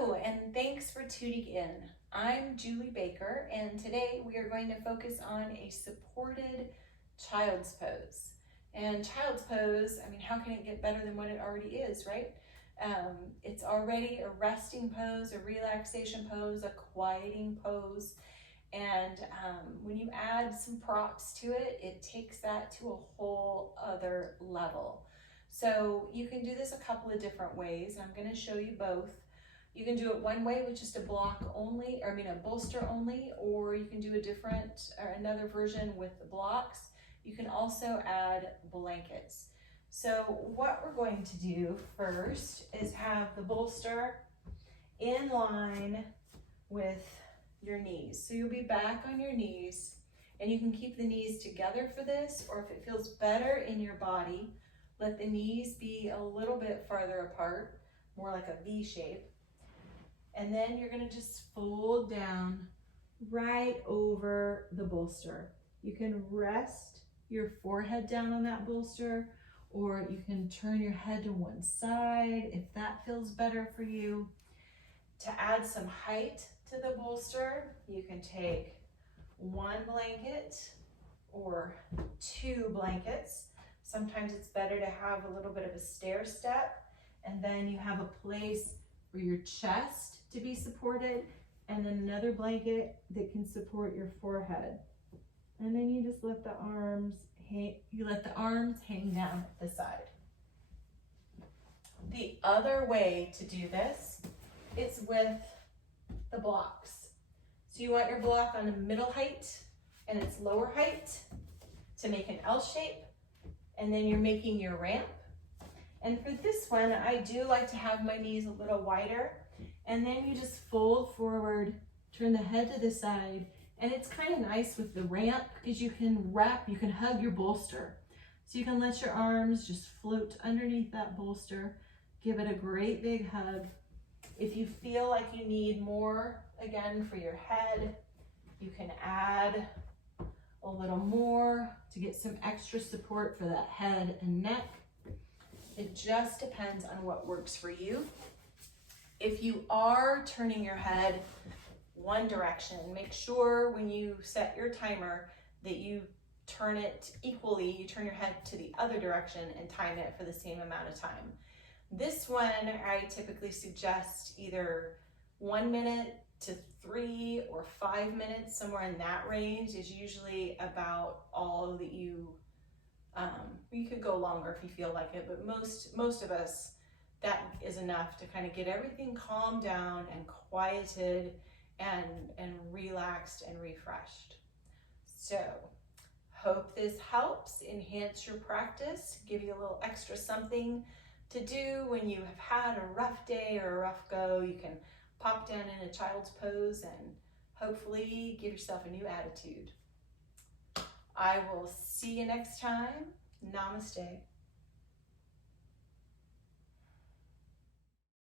Hello, and thanks for tuning in. I'm Julie Baker, and today we are going to focus on a supported child's pose. And child's pose, I mean, how can it get better than what it already is, right? It's already a resting pose, a relaxation pose, a quieting pose. And when you add some props to it, it takes that to a whole other level. So you can do this a couple of different ways. I'm going to show you both. You can do it one way with just a block only, or a bolster only, or you can do a different or another version with the blocks. You can also add blankets. So what we're going to do first is have the bolster in line with your knees. So you'll be back on your knees, and you can keep the knees together for this, or if it feels better in your body, let the knees be a little bit farther apart, more like a V shape. And then you're going to just fold down right over the bolster. You can rest your forehead down on that bolster, or you can turn your head to one side if that feels better for you. To add some height to the bolster, you can take one blanket or two blankets. Sometimes it's better to have a little bit of a stair step, and then you have a place for your chest to be supported, and then another blanket that can support your forehead. And then you just let the arms hang down at the side. The other way to do this is with the blocks. So you want your block on the middle height and its lower height to make an L shape, and then you're making your ramp. And for this one, I do like to have my knees a little wider, and then you just fold forward, turn the head to the side, and it's kind of nice with the ramp because you can hug your bolster. So you can let your arms just float underneath that bolster, give it a great big hug. If you feel like you need more, again, for your head, you can add a little more to get some extra support for that head and neck. It just depends on what works for you. If you are turning your head one direction, make sure when you set your timer that you turn it equally, you turn your head to the other direction and time it for the same amount of time. This one, I typically suggest either 1 minute to 3 or 5 minutes, somewhere in that range is usually about all that you could go longer if you feel like it, but most of us, that is enough to kind of get everything calmed down and quieted and relaxed and refreshed. So, hope this helps enhance your practice, give you a little extra something to do when you have had a rough day or a rough go. You can pop down in a child's pose and hopefully give yourself a new attitude. I will see you next time. Namaste.